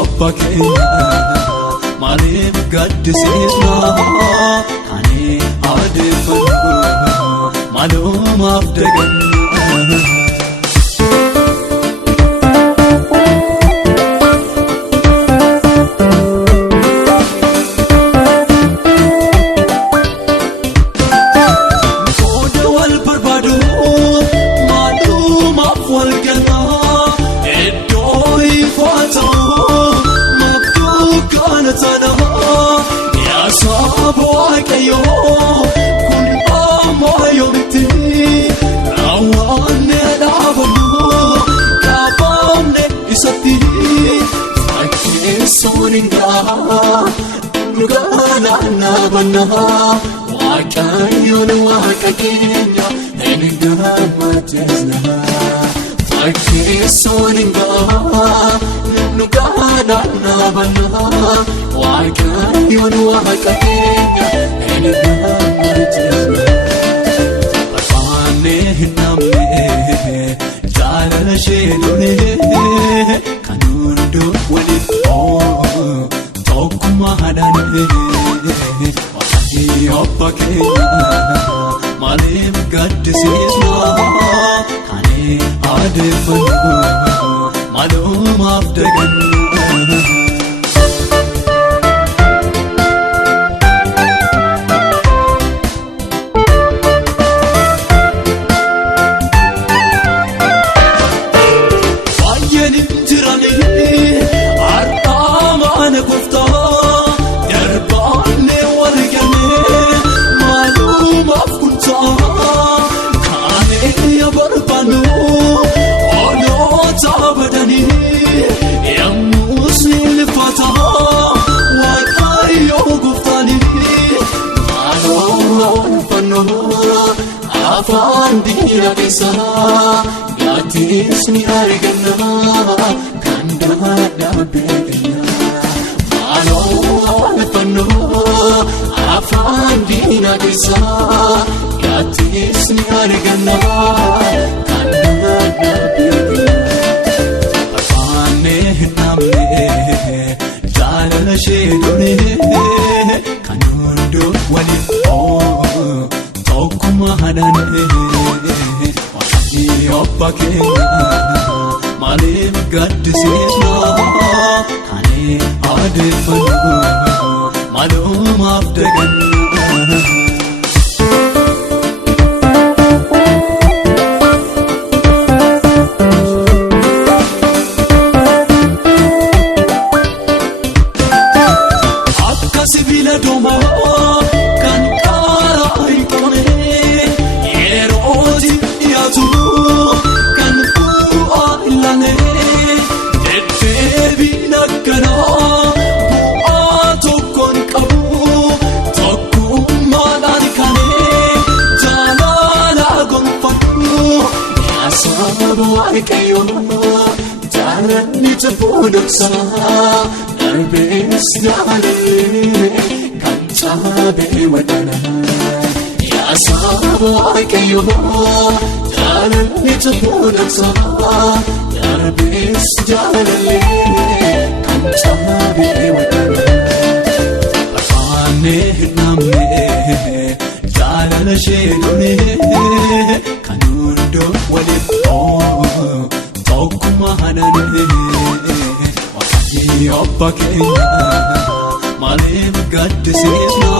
Abba keenya maaliif gaddisiisna ani adeeffadhu maalumaaf daganna. Nugana bana wakayon wakakenya enigamajesna fakisoninga nugana bana wakayon wakakenya enigamajesna afane hiname jalala shedone kanundu wali Okuma hadane wakati Abba keenya maaliif gaddisiisna ani adeeffadhu maalumaaf daganna. Afandira kesa gatis ni argana kanda dabena malo alpano afandira kesa gatis ni argana kanda dabena afane namne jalala shedone kanundu wali Okuma hadane wakati Abba keenya maaliif gaddisiisna ani adeeffadhu maalumaaf daganna. Akka sibiila doomaa kan kan bu'aa ilaalee deddeebiin akkanaa bu'aa tokkoon qabu tokkummaadhaan kanee jaalala gonfadhu yaasaba waaqayyoo jaalalli jaboo dhoksaa darbees jaalallee kan caabee wadanaa yaasaba waaqayyoo Jalali jaboo dhoksaa darbees jaalallee kan caabee wadanaa afane namne jalala shedone kanundu waliif tokkuma hadane wakati Abba keenya maaliif gaddisiisna